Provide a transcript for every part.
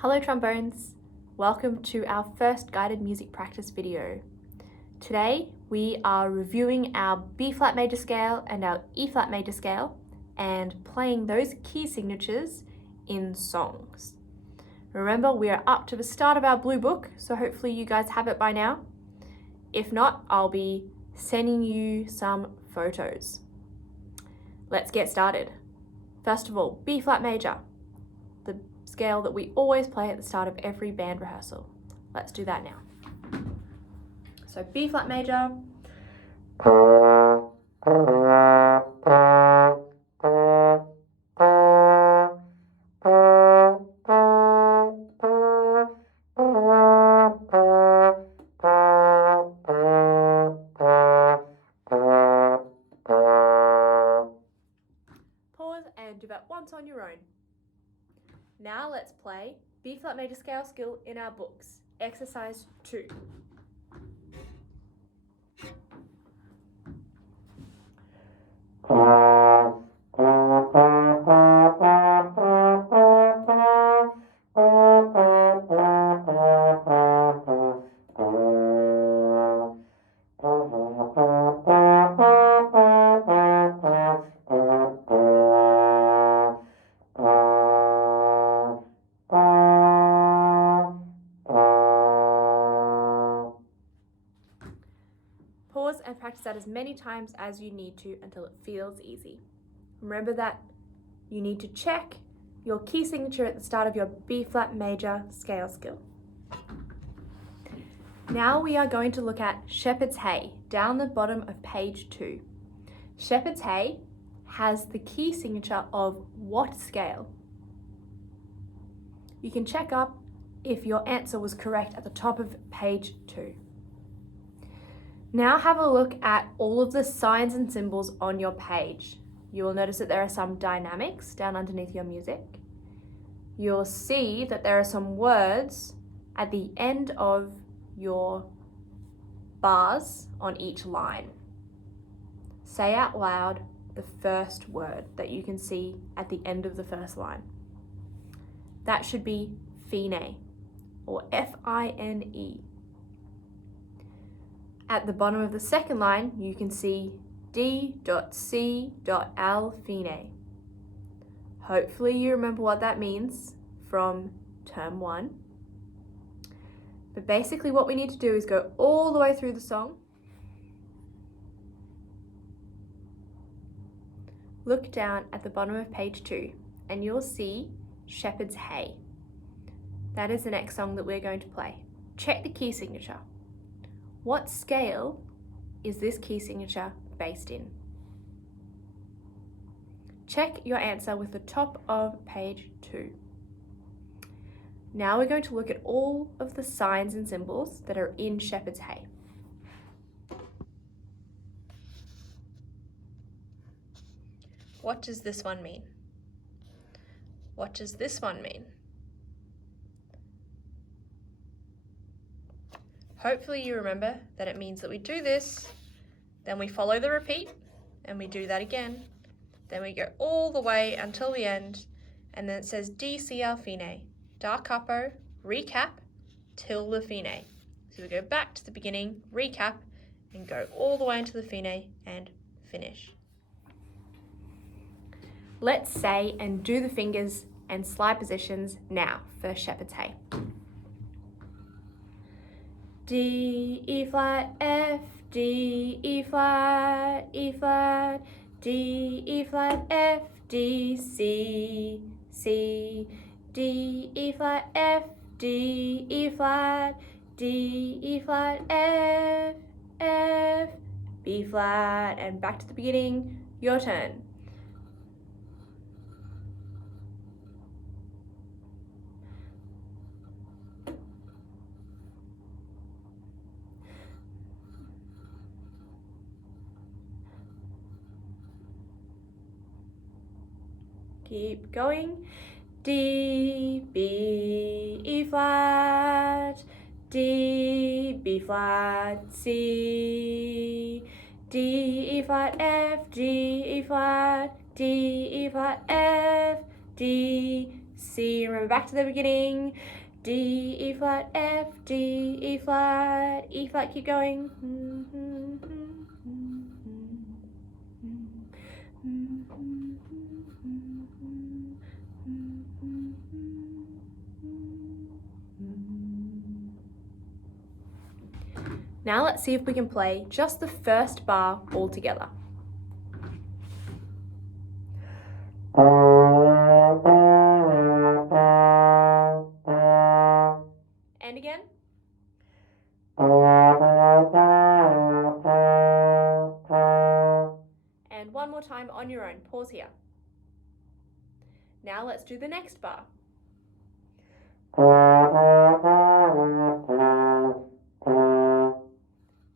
Hello trombones! Welcome to our first guided music practice video. Today we are reviewing our B-flat major scale and our E-flat major scale and playing those key signatures in songs. Remember, we are up to the start of our blue book, so hopefully you guys have it by now. If not, I'll be sending you some photos. Let's get started. First of all, B-flat major, the scale that we always play at the start of every band rehearsal. Let's do that now. So B-flat major. Pause and do that once on your own. Now let's play B-flat major scale skill in our books. Exercise 2. Pause and practice that as many times as you need to until it feels easy. Remember that you need to check your key signature at the start of your B-flat major scale skill. Now we are going to look at Shepherd's Hay down the bottom of page 2. Shepherd's Hay has the key signature of what scale? You can check up if your answer was correct at the top of page 2. Now have a look at all of the signs and symbols on your page. You will notice that there are some dynamics down underneath your music. You'll see that there are some words at the end of your bars on each line. Say out loud the first word that you can see at the end of the first line. That should be fine or F-I-N-E. At the bottom of the second line, you can see D.C.Al fine. Hopefully you remember what that means from term 1. But basically what we need to do is go all the way through the song. Look down at the bottom of page 2 and you'll see Shepherd's Hay. That is the next song that we're going to play. Check the key signature. What scale is this key signature based in? Check your answer with the top of page 2. Now we're going to look at all of the signs and symbols that are in Shepherd's Hay. What does this one mean? What does this one mean? Hopefully you remember that it means that we do this, then we follow the repeat, and we do that again. Then we go all the way until the end, and then it says D-C-Al fine, da capo, recap, tilde fine. So we go back to the beginning, recap, and go all the way into the fine and finish. Let's say and do the fingers and slide positions now for Shepherd's Hay. D, E flat, F, D, E flat, E flat, D, E flat, F, D, C, C, D, E flat, F, D, E flat, D, E flat, F, F, B flat, and back to the beginning, your turn. Keep going. D, B, E flat, D, B flat, C, D, E flat, F, D, E flat, D, E flat, F, D, C, remember back to the beginning. D, E flat, F, D, E flat, keep going. Now let's see if we can play just the first bar all together. And again. And one more time on your own. Pause here. Now let's do the next bar.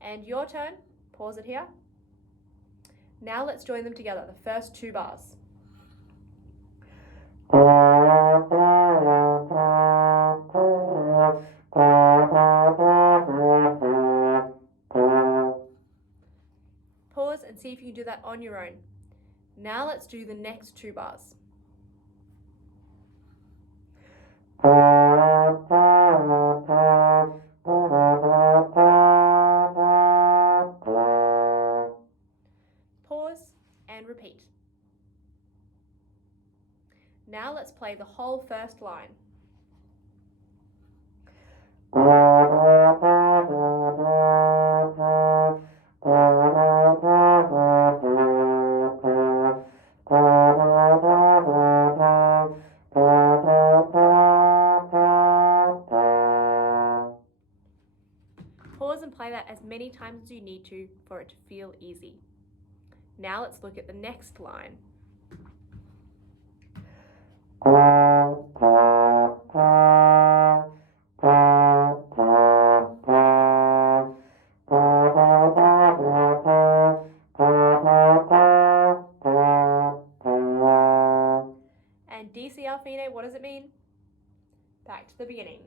And your turn. Pause it here. Now let's join them together, the first two bars. Pause and see if you can do that on your own. Now let's do the next two bars. Pause and repeat. Now let's play the whole first line. Pause and play that as many times as you need to for it to feel easy. Now let's look at the next line. And DC al fine, what does it mean? Back to the beginning.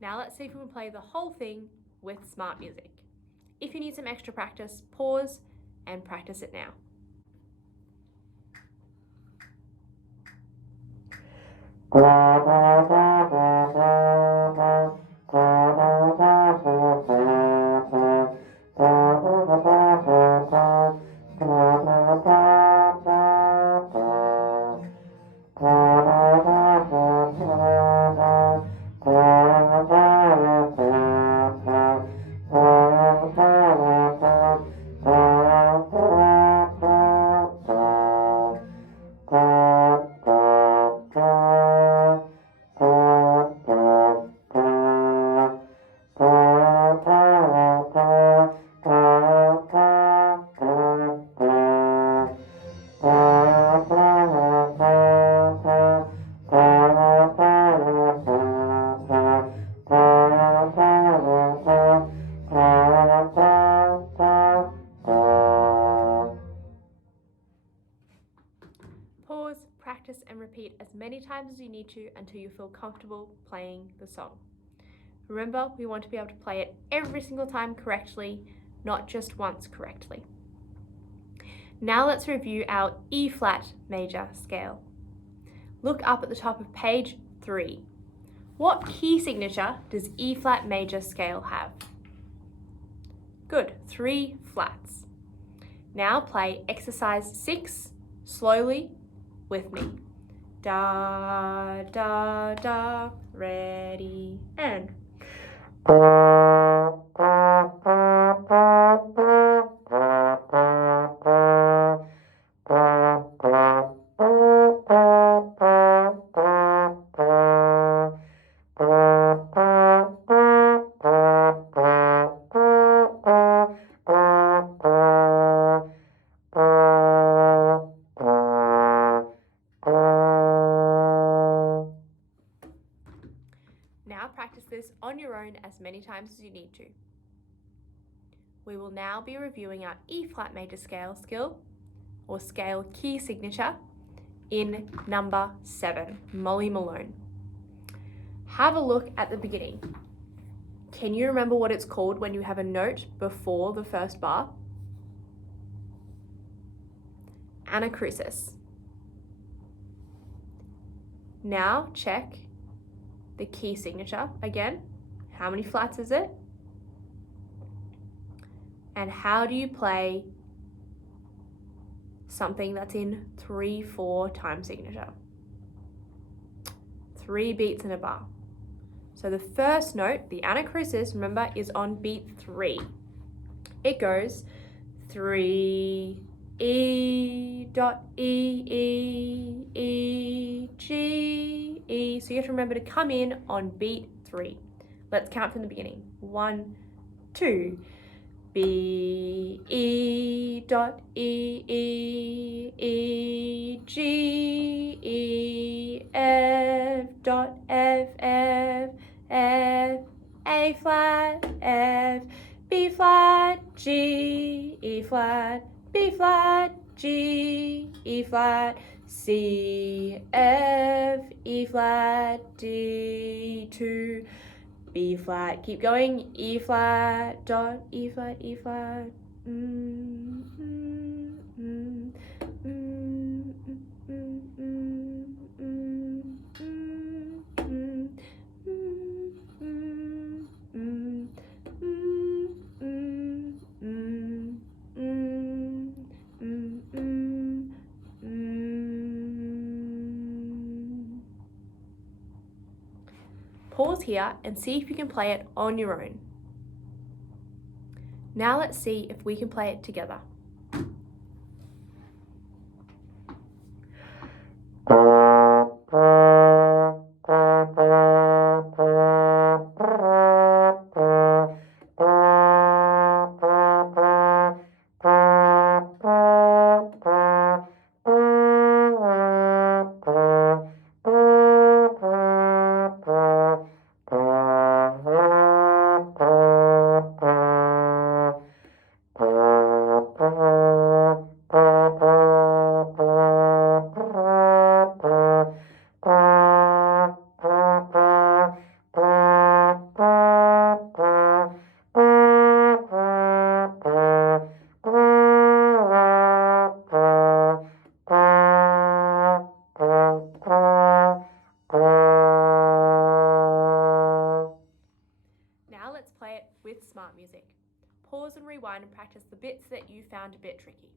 Now let's see if we can play the whole thing with smart music. If you need some extra practice, pause and practice it now. Pause, practice and repeat as many times as you need to until you feel comfortable playing the song. Remember, we want to be able to play it every single time correctly, not just once correctly. Now let's review our E flat major scale. Look up at the top of page 3. What key signature does E flat major scale have? Good, 3 flats. Now play exercise 6 slowly with me. Da, da, da, ready, and. Now practice this on your own as many times as you need to. We will now be reviewing our E flat major scale skill, or scale key signature, in number 7, Molly Malone. Have a look at the beginning. Can you remember what it's called when you have a note before the first bar? Anacrusis. Now check the key signature again. How many flats is it? And how do you play something that's in 3/4 time signature? 3 beats in a bar. So the first note, the anacrusis, remember, is on beat 3. It goes 3 E dot E E E G E. So you have to remember to come in on beat 3. Let's count from the beginning. 1, 2. B E dot E E E G E F dot F F F A flat F B flat G E flat B flat G E flat C F E flat D 2 B flat, keep going, E flat, dot, E flat, E flat. Pause here and see if you can play it on your own. Now let's see if we can play it together. Play it with smart music. Pause and rewind and practice the bits that you found a bit tricky.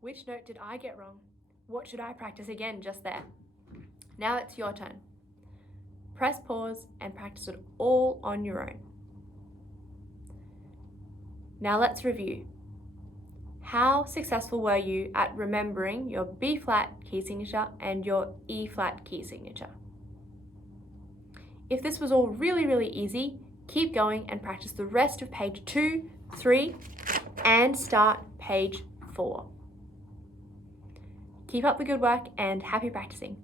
Which note did I get wrong? What should I practice again just there? Now it's your turn. Press pause and practice it all on your own. Now let's review. How successful were you at remembering your B flat key signature and your E flat key signature? If this was all really easy, keep going and practice the rest of page 2, 3, and start page 4. Keep up the good work and happy practicing.